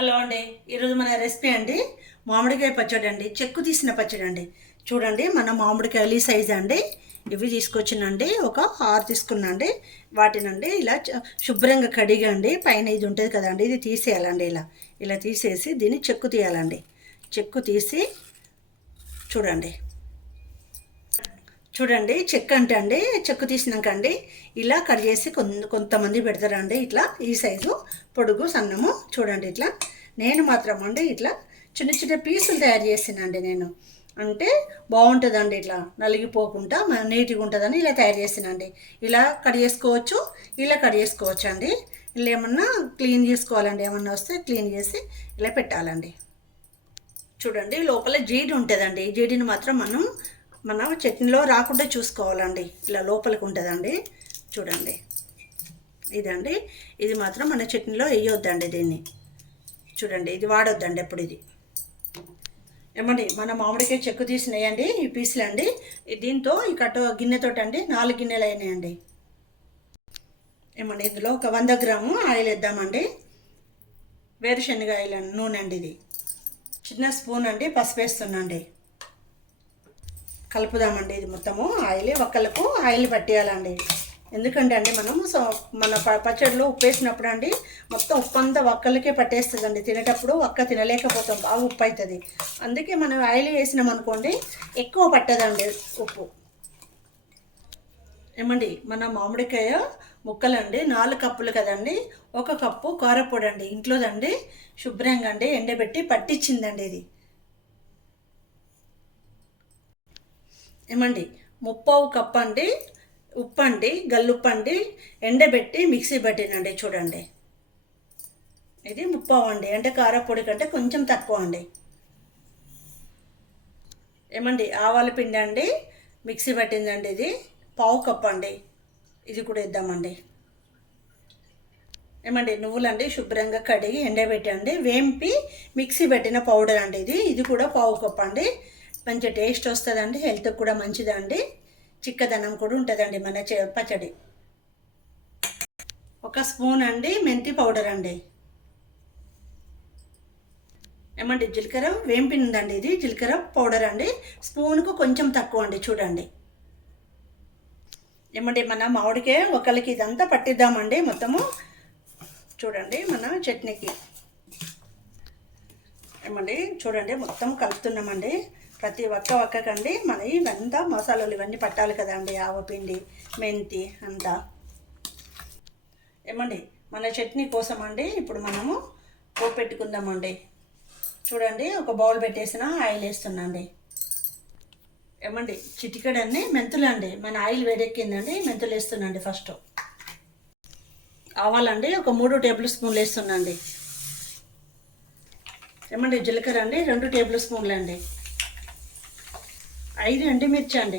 Hello అండి. ఈరోజు మన రెసిపీ అండి మామిడికాయ పచ్చడి అండి, చెక్కు తీసిన పచ్చడి అండి. చూడండి, మన మామిడికాయలు ఈ సైజ్ అండి. ఇవి తీసుకొచ్చినండి, ఒక 6 తీసుకున్నాండి. వాటినండి ఇలా శుభ్రంగా కడిగండి. పైన ఇది ఉంటుంది కదండి, ఇది తీసేయాలండి. ఇలా ఇలా తీసేసి దీన్ని చెక్కు తీయాలండి. చెక్కు తీసి చూడండి, చూడండి చెక్క అంటే అండి, చెక్కు తీసినాక అండి ఇలా కట్ చేసి కొంతమంది పెడతారండి. ఇట్లా ఈ సైజు పొడుగు సన్నము చూడండి. ఇట్లా నేను మాత్రం అండి ఇట్లా చిన్న చిన్న పీసులు తయారు చేసినండి. నేను అంటే బాగుంటుందండి, ఇట్లా నలిగిపోకుండా నీట్గా ఉంటుందని ఇలా తయారు చేసినండి. ఇలా కట్ చేసుకోవచ్చు, ఇలా కట్ చేసుకోవచ్చు అండి. ఇలా ఏమన్నా క్లీన్ చేసుకోవాలండి, ఏమన్నా వస్తే క్లీన్ చేసి ఇలా పెట్టాలండి. చూడండి, లోపల జీడి ఉంటుందండి. ఈ జీడిని మాత్రం మన చట్నీలో రాకుండా చూసుకోవాలండి. ఇలా లోపలికి ఉంటుందండి. చూడండి, ఇదండి. ఇది మాత్రం మన చట్నీలో వేయొద్దండి. దీన్ని చూడండి, ఇది వాడొద్దండి ఎప్పుడు. ఇది ఏమండి, మన మామిడికాయ చెక్కు తీసినాయండి ఈ పీసులు అండి. దీంతో ఈ గిన్నెతోటి అండి 4 గిన్నెలు అయినాయండి. ఏమండి, ఇందులో ఒక 100 గ్రాము ఆయిల్ వేద్దామండి. వేరుశనగ ఆయిల్ నూనె అండి. ఇది చిన్న స్పూన్ అండి పసుపు వేస్తున్నాండి. కలుపుదామండి. ఇది మొత్తము ఆయిల్ ఒక్కలకు ఆయిల్ పట్టేయాలండి. ఎందుకంటే అండి మన పచ్చడిలో ఉప్పు వేసినప్పుడు అండి మొత్తం ఉప్పు అంతా ఒక్కలకే పట్టేస్తుందండి. తినేటప్పుడు ఒక్క తినలేకపోతాం, బాగా ఉప్పు అవుతుంది. అందుకే మనం ఆయిల్ వేసినాం అనుకోండి ఎక్కువ పట్టదండి ఉప్పు. ఏమండి, మన మామిడికాయ ముక్కలండి 4 కప్పులు కదండి. 1 కప్పు కారపొడి అండి, ఇంట్లోదండి. శుభ్రంగా అండి ఎండబెట్టి పట్టించిందండి. ఇది ఏమండి 3/4 కప్పు అండి ఉప్పు అండి, గల్లుప్పు అండి, ఎండబెట్టి మిక్సీ పట్టినండి. చూడండి, ఇది 3/4 అండి, అంటే కారపొడి కంటే కొంచెం తక్కువ అండి. ఏమండి, ఆవాల పిండి అండి మిక్సీ పట్టిందండి. ఇది 1/4 కప్పు అండి, ఇది కూడా ఇద్దామండి. ఏమండి, నువ్వులండి శుభ్రంగా కడిగి ఎండబెట్టండి వేంపి మిక్సీ పెట్టిన పౌడర్ అండి. ఇది కూడా 1/4 కప్పు అండి. మంచి టేస్ట్ వస్తుందండి, హెల్త్కి కూడా మంచిదండి, చిక్కదనం కూడా ఉంటుందండి మన పచ్చడి. 1 స్పూన్ అండి మెంతి పౌడర్ అండి. ఏమండి, జీలకర్ర వేంపినందండి. ఇది జీలకర్ర పౌడర్ అండి, స్పూన్కు కొంచెం తక్కువ అండి. చూడండి, ఏమండి మన మామిడికాయ ఒకరికి ఇదంతా పట్టిద్దామండి మొత్తము. చూడండి, మన చట్నీకి ఏమండి చూడండి మొత్తం కలుపుతున్నామండి. ప్రతి ఒక్కకండి మన ఇవంతా మసాలాలు ఇవన్నీ పట్టాలి కదండి. ఆవపిండి, మెంతి అంతా. ఏమండి, మన చట్నీ కోసం అండి ఇప్పుడు మనము పోపు పెట్టుకుందామండి. చూడండి, ఒక బౌల్ పెట్టేసిన ఆయిల్ వేస్తున్నాండి. ఏమండి, చిటికెడన్ని మెంతులు అండి. మన ఆయిల్ వేడెక్కిందండి, మెంతులు వేస్తున్నాండి. ఫస్ట్ ఆవాలండి ఒక 3 టేబుల్ స్పూన్లు వేస్తున్నాండి. ఏమండి, జీలకర్ర అండి 2 టేబుల్ స్పూన్లు అండి. 5 ఎండుమిర్చి అండి.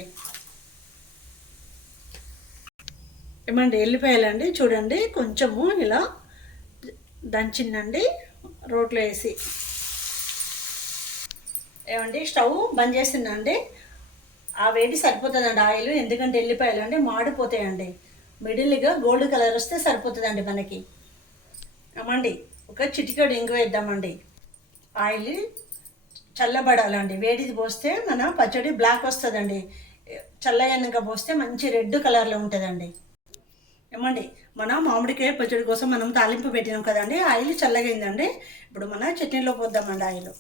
ఏమండి, ఎల్లిపాయలండి చూడండి కొంచెము ఇలా దంచిందండి రోట్లో వేసి. ఏమండి, స్టవ్ బంద్ చేసిందండి. ఆ వేడి సరిపోతుందండి ఆయిల్, ఎందుకంటే ఎల్లిపాయలు అండి మాడిపోతాయండి. మిడిల్గా గోల్డ్ కలర్ వస్తే సరిపోతుందండి మనకి. ఏమండి, ఒక చిటికెడు ఇంగు వేద్దామండి. ఆయిల్ చల్లబడాలండి. వేడిది పోస్తే మన పచ్చడి బ్లాక్ వస్తుందండి. చల్లగా పోస్తే మంచి రెడ్ కలర్లో ఉంటుందండి. ఏమండి, మన మామిడికాయ పచ్చడి కోసం మనం తాలింపు పెట్టినాం కదండి. ఆయిల్ చల్లగైందండి. ఇప్పుడు మన చట్నీలో పోద్దామండి ఆయిల్.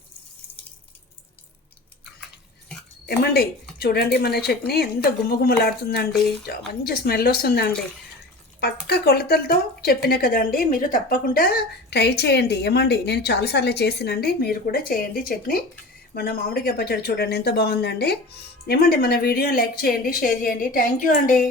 ఏమండి, చూడండి మన చట్నీ ఎంత గుమ్మగుమ్మలాడుతుందండి, మంచి స్మెల్ వస్తుందండి. పక్క కొలతలతో చెప్పిన కదండి, మీరు తప్పకుండా ట్రై చేయండి. ఏమండి, నేను చాలాసార్లు చేసినండి, మీరు కూడా చేయండి చట్నీ. మన మామిడికాయ పచ్చడి చూడండి ఎంత బాగుందండి. ఏమండి, మన వీడియో లైక్ చేయండి, షేర్ చేయండి. థ్యాంక్ యూ అండి.